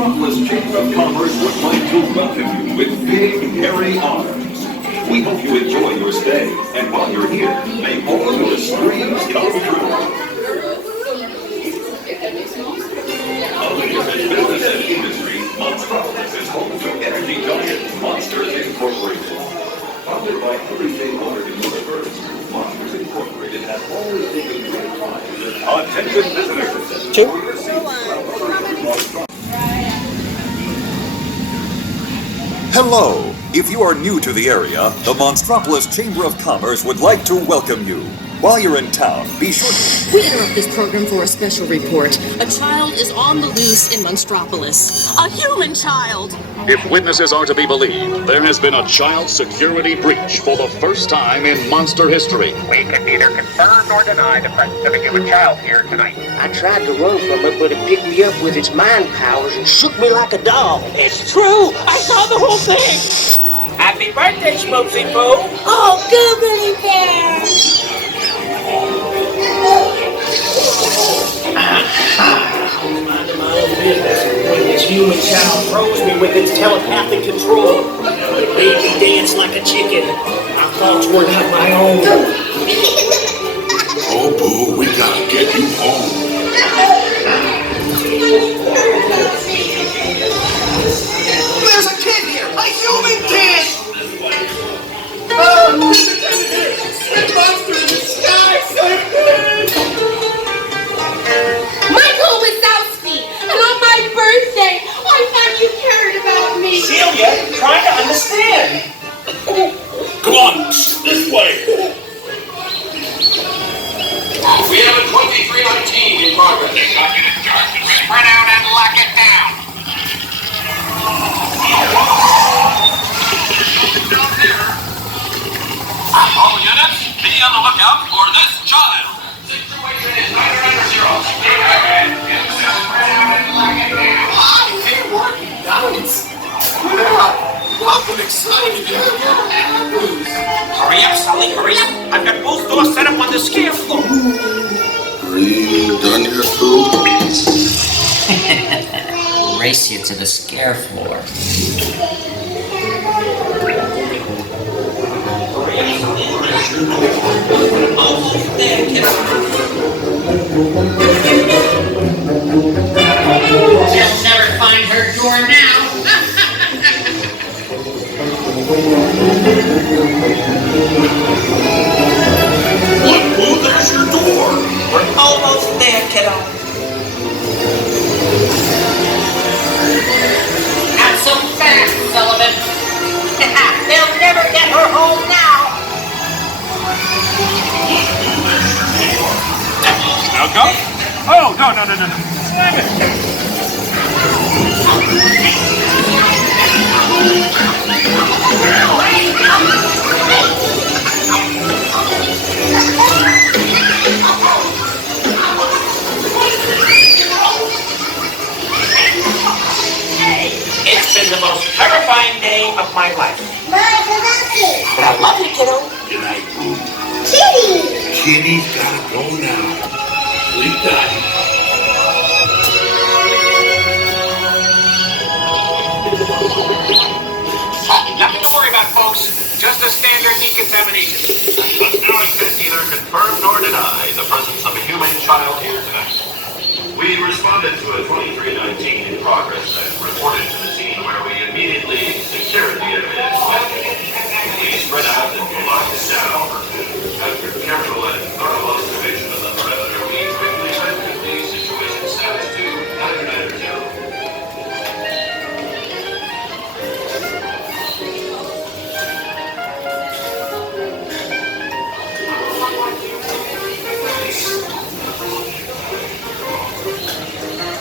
Monstropolis Chamber of Commerce would like to welcome you with big, hairy arms. We hope you enjoy your stay, and while you're here, may all your dreams come true. A leader in business and industry, Monstropolis is home to energy giant Monsters Incorporated. Founded by everything honored in the universe, Monsters Incorporated has always taken great pride. Attention visitors. Hello! If you are new to the area, the Monstropolis Chamber of Commerce would like to welcome you. While you're in town, be sure to... We interrupt this program for a special report. A child is on the loose in Monstropolis. A human child! If witnesses are to be believed, there has been a child security breach for the first time in monster history. We can neither confirm nor deny the presence of a human child here tonight. I tried to run from it, but it picked me up with its mind powers and shook me like a dog. It's true! I saw the whole thing! Happy birthday, Smokesy Boo! Oh, googly bear! Minding my own business when this human child throws me with its telepathic control. It made me dance like a chicken. My thoughts were not my own. Oh, Boo, we gotta get you home. There's a kid here! A human kid! A monster in the sky! Michael Wazowski! And on my birthday, I thought you cared about me! Celia, trying to understand. Come on, this way. We have a 2319 in progress. Spread out and lock it down. All units, be on the lookout for this child. Situation is 900. Hey, working balance. Yeah, awful excited to hear what happens. Hurry up, Sully, hurry up. I've got both doors set up on the scare floor. Are you done here, Boo? Race you to the scare floor. There, kid. They'll never find her door now. What, Boo? There's your door. We're almost there, kiddo. Not so fast, Sullivan. They'll never get her home now. Now go. Oh, no. Slam it. It's been the most terrifying day of my life. But I love you, kiddo. Good night, Boo. Kitty! Kitty's gotta go now. Sleep tight. Nothing to worry about, folks. Just a standard decontamination. But now it can neither confirm nor deny the presence of a human child here tonight. We responded to a 2319 in progress and reported